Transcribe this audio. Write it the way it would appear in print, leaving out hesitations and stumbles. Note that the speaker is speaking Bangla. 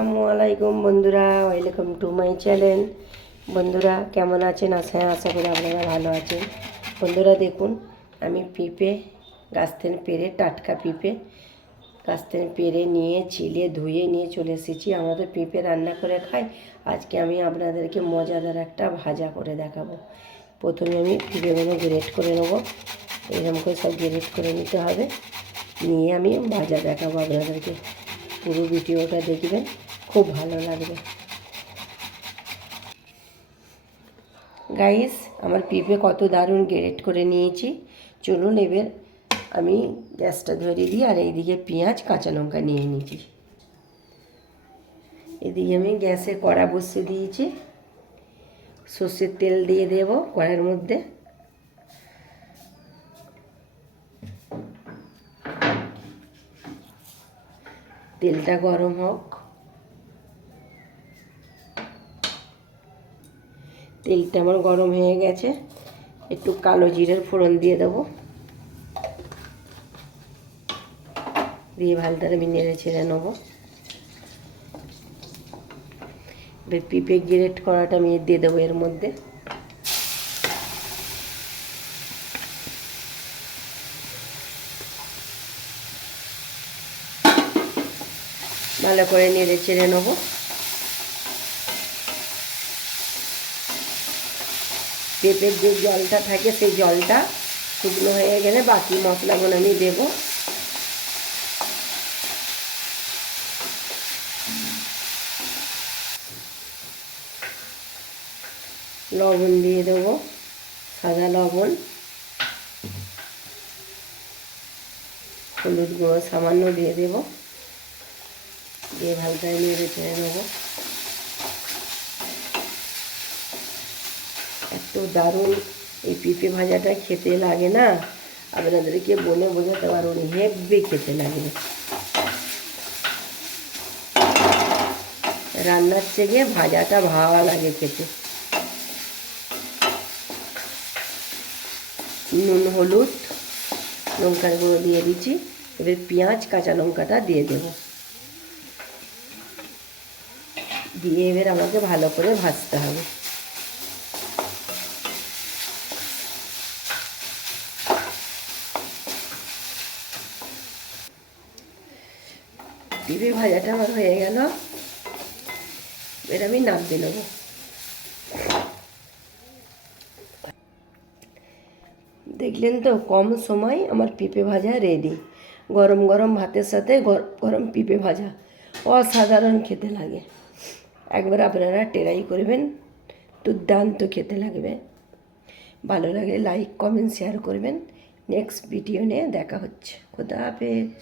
আসসালামু আলাইকুম বন্ধুরা, ওয়েলকাম টু মাই চ্যানেল। বন্ধুরা কেমন আছেন? আশা করি আপনারা ভালো আছেন। বন্ধুরা দেখুন, আমি পেঁপে গাছ থেকে পেরে, টাটকা পেঁপে গাছ থেকে পেরে নিয়ে ছিলে ধুয়ে নিয়ে চলে এসেছি। আমরা তো পেঁপে রান্না করে খাই। আজকে আমি আপনাদেরকে মজাদার একটা ভাজা করে দেখাবো। প্রথমে আমি পেঁপেগুলো গ্রেট করে নেবো। এরকম করে সব গ্রেট করে নিতে হবে, নিয়ে আমি ভাজা দেখাবো আপনাদেরকে। পুরো ভিডিওটা দেখবেন, খুব ভালো লাগবে। গাইস, আমার পেঁপে কত দারুণ গ্রেট করে নিয়েছি। চলুন এবার আমি গ্যাসটা ধরিয়ে দিই। আর এইদিকে পেঁয়াজ কাঁচা লঙ্কা নিয়ে নিয়েছি। এদিকে আমি গ্যাসে কড়া বসিয়ে দিয়েছি। সর্ষের তেল দিয়ে দেব কড়াইয়ের মধ্যে। তেলটা গরম হোক। তেলটা আমার গরম হয়ে গেছে। একটু কালো জিরের ফোড়ন দিয়ে দেবো। দিয়ে ভালটারে আমি নেড়ে ছেড়ে নেবো। এবার পেঁপে গ্রেট করাটা আমি দিয়ে দেবো এর মধ্যে। ভালো করে নেড়ে চেড়ে নেবো। পেঁপের যে জলটা থাকে সেই জলটা শুকনো হয়ে গেলে বাকি মশলাগুলো আমি দেবো। লবণ দিয়ে দেবো, সাদা লবণ, হলুদ গুঁড়ো সামান্য দিয়ে দেবো। দিয়ে ভালটাই নেড়ে চেড়ে নেবো। এত দারুণ এই পেঁপে ভাজাটা খেতে লাগে না, আপনাদেরকে বলে বোঝাতে পারবো না। হেব্বি খেতে লাগে। রান্নার থেকে ভাজাটা ভালো লাগে খেতে। নুন, হলুদ, লঙ্কার গুঁড়ো দিয়ে দিচ্ছি। এবার পেঁয়াজ কাঁচা লঙ্কাটা দিয়ে দেব। দিয়ে এবার আমাকে ভালো করে ভাজতে হবে। পেঁপে ভাজাটা আমার হয়ে গেল। এবার আমি নামিয়ে নেব। দেখলেন তো, কম সময় আমার পেঁপে ভাজা রেডি। গরম গরম ভাতের সাথে গরম পেঁপে ভাজা অসাধারণ খেতে লাগে। একবার আপনারা ট্রাই করবেন, দুর্দান্ত খেতে লাগবে। ভালো লাগলে লাইক, কমেন্ট, শেয়ার করবেন। নেক্সট ভিডিও নিয়ে দেখা হচ্ছে। খোদা হাফেজ।